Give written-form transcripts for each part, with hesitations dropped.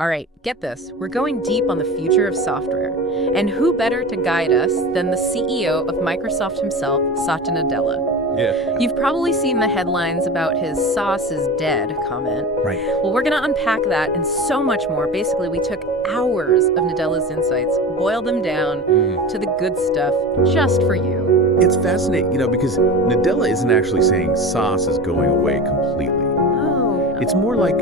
All right, get this. We're going deep on the future of software. And who better to guide us than the CEO of Microsoft himself, Satya Nadella? Yeah. You've probably seen the headlines about his "sauce is dead" comment. Right. Well, we're going to unpack that and so much more. Basically, we took hours of Nadella's insights, boiled them down to the good stuff just for you. It's fascinating, because Nadella isn't actually saying sauce is going away completely. Oh. It's more like,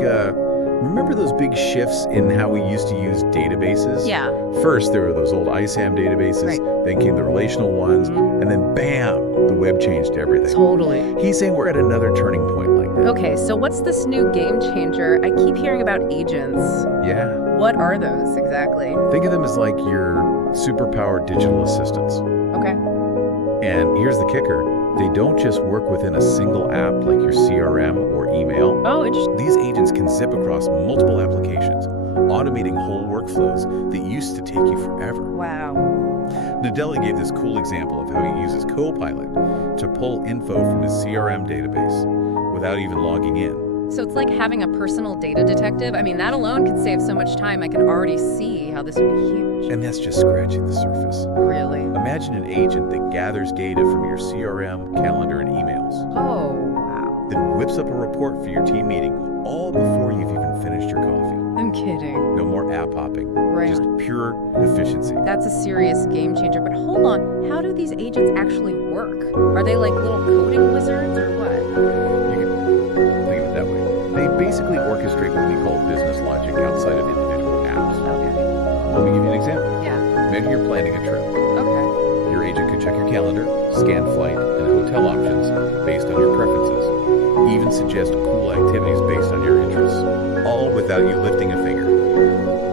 remember those big shifts in how we used to use databases? Yeah. First, there were those old ISAM databases, Right. then came the relational ones, and then bam, the web changed everything. Totally. He's saying we're at another turning point like that. Okay, so what's this new game changer? I keep hearing about agents. Yeah. What are those exactly? Think of them as like your superpowered digital assistants. Okay. And here's the kicker. They don't just work within a single app like your CRM or email. Oh, interesting. These agents can zip across multiple applications, automating whole workflows that used to take you forever. Wow. Nadella gave this cool example of how he uses Copilot to pull info from his CRM database without even logging in. So it's like having a personal data detective. I mean, that alone could save so much time. I can already see how this would be huge. And that's just scratching the surface. Really? Imagine an agent that gathers data from your CRM, calendar, and emails, Oh, wow. then whips up a report for your team meeting all before you've even finished your coffee. I'm kidding. No more app hopping, Right. just pure efficiency. That's a serious game changer. But hold on, how do these agents actually work? Are they like little coding wizards or what? You can think of it that way. They basically orchestrate what we call business logic outside of individual apps. Okay. Let me give you an example. Yeah. Maybe you're planning a trip. Okay. Your agent could check your calendar, scan flight and hotel options based on your preferences, even suggest cool activities based on your interests, all without you lifting a finger.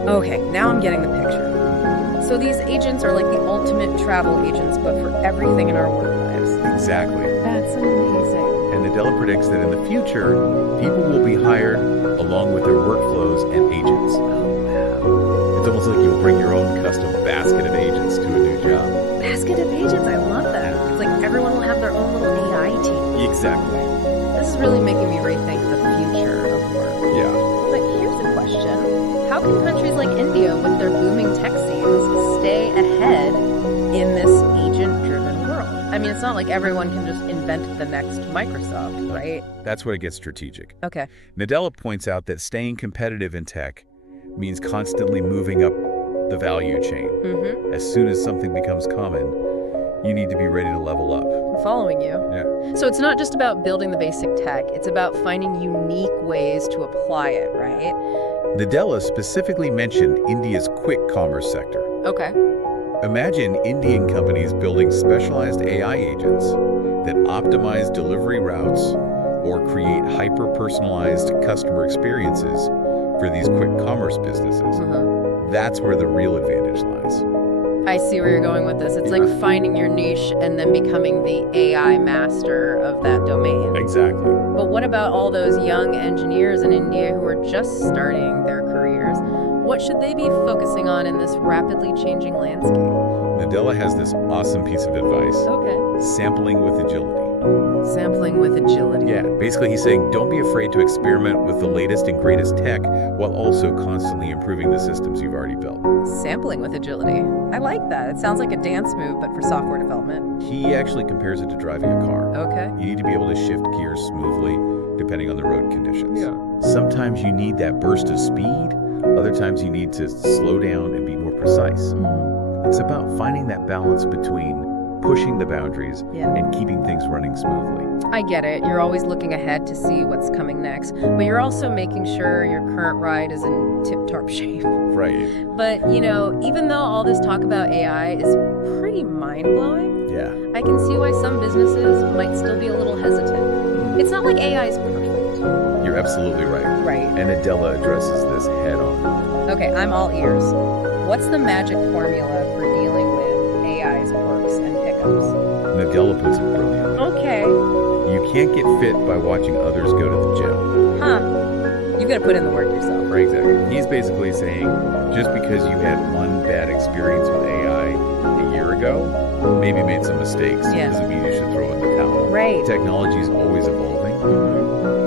Okay, now I'm getting the picture. So these agents are like the ultimate travel agents, but for everything in our work lives. Exactly. That's amazing. And Nadella predicts that in the future, people will be hired along with their workflows and agents. Oh, wow. It's almost like you'll bring your own custom basket of agents to a new job. Basket of agents, I love that. It's like everyone will have their own little AI team. Exactly. This is really making me rethink the future of work. Yeah. But here's a question. How can countries like India, with their booming tech scenes, stay ahead in this agent-driven world? I mean, it's not like everyone can just invent the next Microsoft, right? That's where it gets strategic. Okay. Nadella points out that staying competitive in tech means constantly moving up the value chain. Mm-hmm. As soon as something becomes common, you need to be ready to level up. I'm following you. Yeah. So it's not just about building the basic tech. It's about finding unique ways to apply it, right? Nadella specifically mentioned India's quick commerce sector. Okay. Imagine Indian companies building specialized AI agents that optimize delivery routes or create hyper-personalized customer experiences for these quick commerce businesses. That's where the real advantage lies. I see where you're going with this. It's like finding your niche and then becoming the AI master of that domain. Exactly. But what about all those young engineers in India who are just starting their careers? What should they be focusing on in this rapidly changing landscape? Nadella has this awesome piece of advice. Okay. Sampling with agility. Sampling with agility. Yeah, basically he's saying don't be afraid to experiment with the latest and greatest tech while also constantly improving the systems you've already built. Sampling with agility. I like that. It sounds like a dance move, but for software development. He actually compares it to driving a car. Okay. You need to be able to shift gears smoothly depending on the road conditions. Yeah. Sometimes you need that burst of speed. Other times you need to slow down and be more precise. It's about finding that balance between pushing the boundaries and keeping things running smoothly. I get it. You're always looking ahead to see what's coming next, but you're also making sure your current ride is in tip-top shape. Right. But, even though all this talk about AI is pretty mind-blowing, Yeah. I can see why some businesses might still be a little hesitant. It's not like AI is perfect. You're absolutely right. Right. And Nadella addresses this head on. Okay, I'm all ears. What's the magic formula for dealing with AI's quirks and hiccups? Nadella puts it brilliantly. Okay. You can't get fit by watching others go to the gym. Huh. You gotta put in the work yourself. Right, exactly. He's basically saying just because you had one bad experience with AI a year ago, maybe made some mistakes, doesn't mean you should throw in the towel. Right. Technology is always evolving.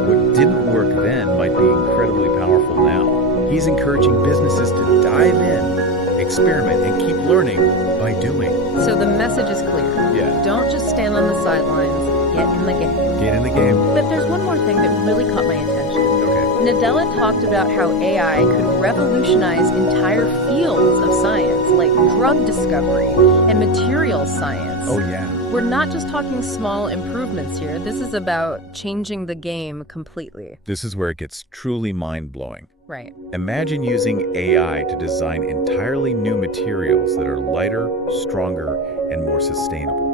What didn't work then might be incredibly powerful now. He's encouraging businesses to dive in, experiment, and keep learning by doing. So the message is clear. Yeah. Don't just stand on the sidelines, get in the game. Get in the game. But there's one more thing that really caught my attention. Okay. Nadella talked about how AI could revolutionize entire fields of science, like drug discovery and materials science. Oh, yeah. We're not just talking small improvements here. This is about changing the game completely. This is where it gets truly mind-blowing. Right. Imagine using AI to design entirely new materials that are lighter, stronger, and more sustainable.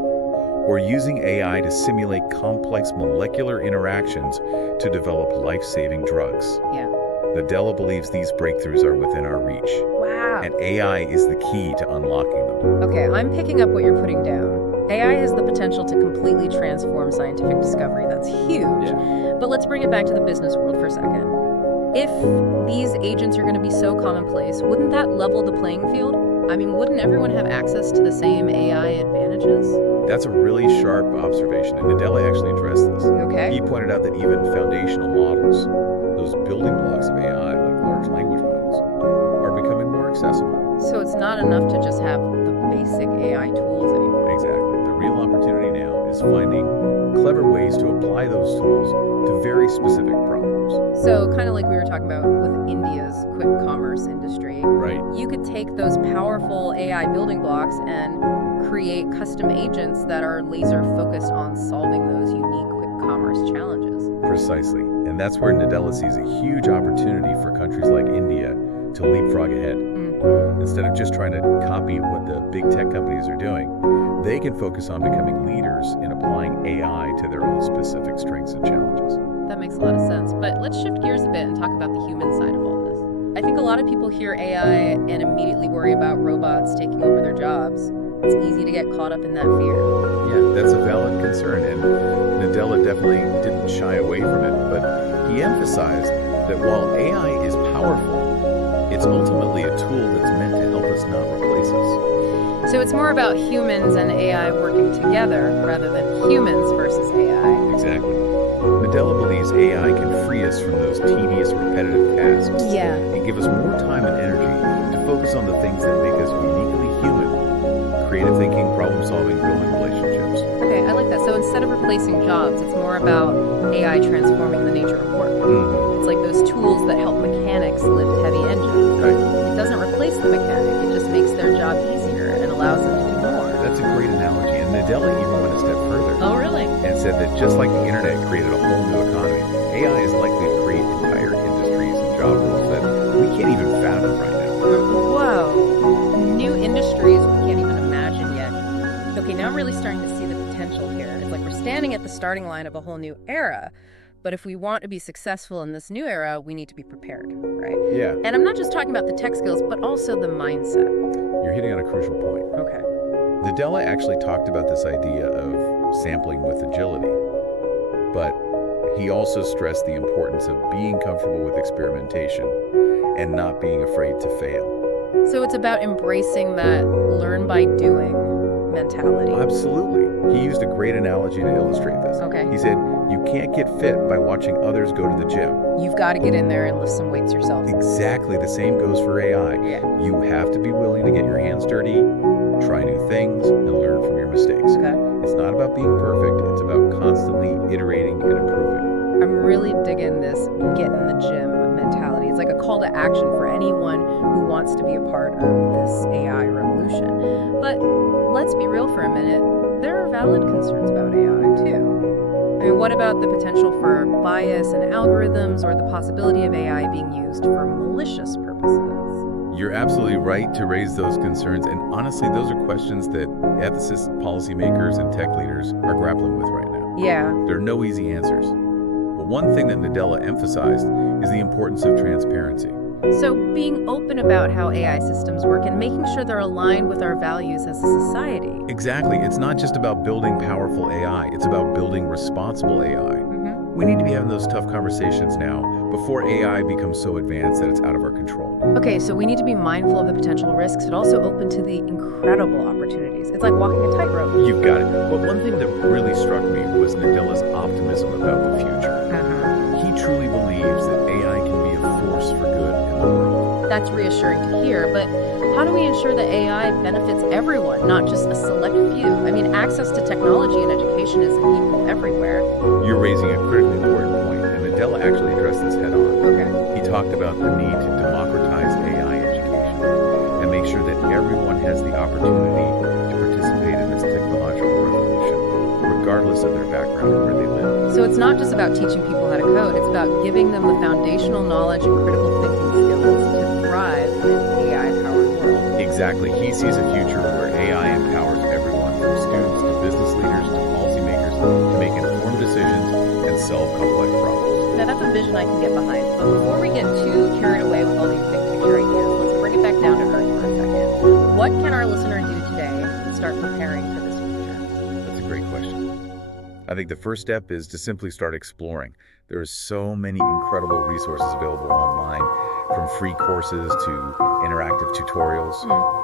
Or using AI to simulate complex molecular interactions to develop life-saving drugs. Yeah. Nadella believes these breakthroughs are within our reach, Wow. and AI is the key to unlocking them. Okay, I'm picking up what you're putting down. AI has the potential to completely transform scientific discovery. That's huge. But let's bring it back to the business world for a second. If these agents are going to be so commonplace, wouldn't that level the playing field? I mean, wouldn't everyone have access to the same AI advantages? That's a really sharp observation, and Nadella actually addressed this. Okay. He pointed out that even foundational models, those building blocks of AI, like large language models, are becoming more accessible. So it's not enough to just have the basic AI tools anymore. Exactly. The real opportunity now is finding clever ways to apply those tools to very specific problems. So kind of like we were talking about with India's quick commerce industry. Right. You could take those powerful AI building blocks and create custom agents that are laser focused on solving those unique quick commerce challenges. Precisely. And that's where Nadella sees a huge opportunity for countries like India to leapfrog ahead. Instead of just trying to copy what the big tech companies are doing, they can focus on becoming leaders in applying AI to their own specific strengths and challenges. That makes a lot of sense. But let's shift gears a bit and talk about the human side of all this. I think a lot of people hear AI and immediately worry about robots taking over their jobs. It's easy to get caught up in that fear. Yeah, that's a valid concern, and Nadella definitely didn't shy away from it, but he emphasized that while AI is powerful, it's ultimately a tool that's meant to help us, not replace us. So it's more about humans and AI working together rather than humans versus AI. Exactly. Nadella believes AI can free us from those tedious, repetitive tasks and give us more time and energy to focus on the things that make us uniquely human. Creative thinking, problem-solving, building relationships. Okay, I like that. So instead of replacing jobs, it's more about AI transforming the nature of work. It's like those tools that help mechanics lift heavy engines. Right. It doesn't replace the mechanic, it just makes their job easier and allows them to do more. That's a great analogy, and Nadella even went a step further. Oh, really? And said that just like the internet created a whole new economy, AI is likely to create entire industries and job roles that we can't even fathom right now. Whoa. New industries we can't even imagine yet. Okay, now I'm really starting to see the potential here. It's like we're standing at the starting line of a whole new era. But if we want to be successful in this new era, we need to be prepared, right? Yeah. And I'm not just talking about the tech skills, but also the mindset. You're hitting on a crucial point. Okay. Nadella actually talked about this idea of sampling with agility, but he also stressed the importance of being comfortable with experimentation and not being afraid to fail. So it's about embracing that learn by doing mentality. Absolutely. He used a great analogy to illustrate this. Okay. He said, you can't get fit by watching others go to the gym. You've got to get in there and lift some weights yourself. Exactly. The same goes for AI. Yeah. You have to be willing to get your hands dirty, try new things, and learn from your mistakes. Okay. It's not about being perfect. It's about constantly iterating and improving. I'm really digging this get in the gym mentality. It's like a call to action for anyone who wants to be a part of this AI revolution. But let's be real for a minute. There are valid concerns about AI too. I mean, what about the potential for bias in algorithms or the possibility of AI being used for malicious purposes? You're absolutely right to raise those concerns, and honestly, those are questions that ethicists, policymakers, and tech leaders are grappling with right now. Yeah. There are no easy answers. But one thing that Nadella emphasized is the importance of transparency. So being open about how AI systems work and making sure they're aligned with our values as a society. Exactly. It's not just about building powerful AI. It's about building responsible AI. We need to be having those tough conversations now before AI becomes so advanced that it's out of our control. Okay, so we need to be mindful of the potential risks, but also open to the incredible opportunities. It's like walking a tightrope. You've got it. But one thing that really struck me was Nadella's optimism about the future. He truly believes that AI can be a force for good in the world. that's reassuring to hear, but how do we ensure that AI benefits everyone, not just a select few? I mean, access to technology and education isn't equal everywhere. You're raising a critically important point, and Nadella actually addressed this head on. Okay. He talked about the need to democratize AI education and make sure that everyone has the opportunity to participate in this technological revolution, regardless of their background or where they live. So it's not just about teaching people how to code, it's about giving them the foundational knowledge and critical thinking skills to thrive in an AI-powered world. Exactly. He sees a future where AI empowers everyone, from students to business leaders to policymakers, to make informed decisions and solve complex problems. Now that's a vision I can get behind, but before we get too carried away with all these big picture ideas, let's bring it back down to earth for a second. What can our listener do today to start preparing for this future? That's a great question. I think the first step is to simply start exploring. There are so many incredible resources available online, from free courses to interactive tutorials.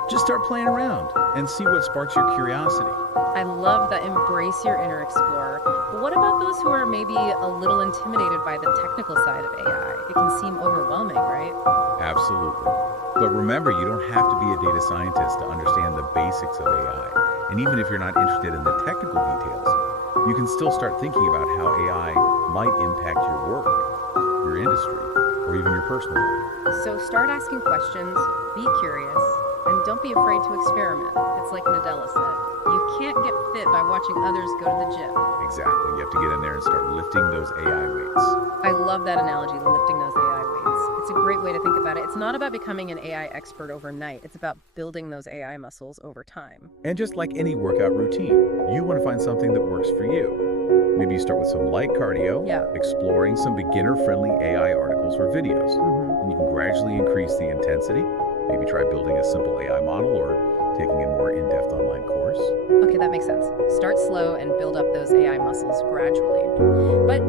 Just start playing around and see what sparks your curiosity. I love that embrace your inner explorer. But what about those who are maybe a little intimidated by the technical side of AI? It can seem overwhelming, right? Absolutely. But remember, you don't have to be a data scientist to understand the basics of AI. And even if you're not interested in the technical details, you can still start thinking about how AI might impact your work, your industry, or even your personal life. So start asking questions, be curious, and don't be afraid to experiment. It's like Nadella said, you can't get fit by watching others go to the gym. Exactly. You have to get in there and start lifting those AI weights. I love that analogy, lifting those AI weights. It's a great way to think about it. It's not about becoming an AI expert overnight. It's about building those AI muscles over time. And just like any workout routine, you want to find something that works for you. Maybe you start with some light cardio, exploring some beginner-friendly AI articles or videos. And you can gradually increase the intensity. Maybe try building a simple AI model or taking a more in-depth online course. Okay, that makes sense. Start slow and build up those AI muscles gradually. But,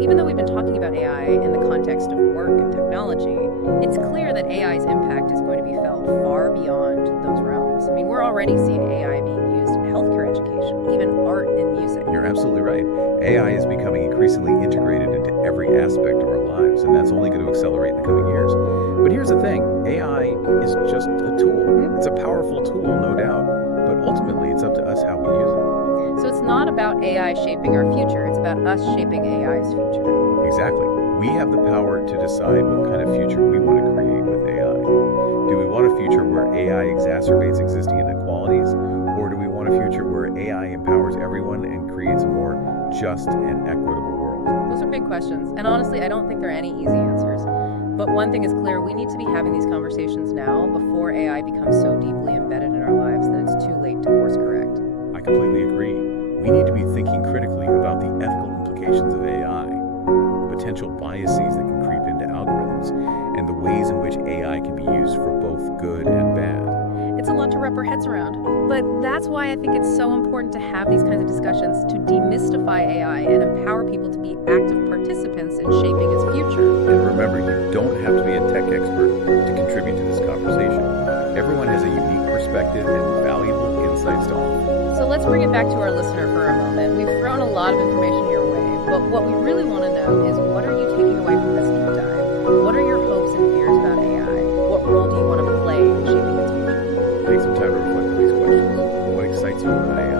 even though we've been talking about AI in the context of work and technology, it's clear that AI's impact is going to be felt far beyond those realms. I mean, we're already seeing AI being used in healthcare education, even art and music. You're absolutely right. AI is becoming increasingly integrated into every aspect of our lives, and that's only going to accelerate in the coming years. But here's the thing, AI is just a tool. It's a powerful tool, no doubt, but ultimately it's up to us how we use it. So it's not about AI shaping our future, it's about us shaping AI's future. Exactly. We have the power to decide what kind of future we want to create with AI. Do we want a future where AI exacerbates existing inequalities, or do we want a future where AI empowers everyone and creates a more just and equitable world? Those are big questions, and honestly, I don't think there are any easy answers. But one thing is clear, we need to be having these conversations now before AI becomes so deeply embedded in our lives that it's too late to course correct. I completely agree. We need to be thinking critically about the ethical implications of AI, the potential biases that can creep into algorithms, and the ways in which AI can be used for both good and bad. It's a lot to wrap our heads around, but that's why I think it's so important to have these kinds of discussions to demystify AI and empower people to be active participants in shaping its future. And remember, you don't have to be a tech expert to contribute to this conversation. Everyone has a unique perspective and valuable insights to offer. So let's bring it back to our listener for a moment. We've thrown a lot of information your way, but what we really want to know is, what are you taking away from this deep dive? What are your hopes and fears about AI? What role do you want to play in shaping its future? Take some time to reflect on these questions. What excites you about AI?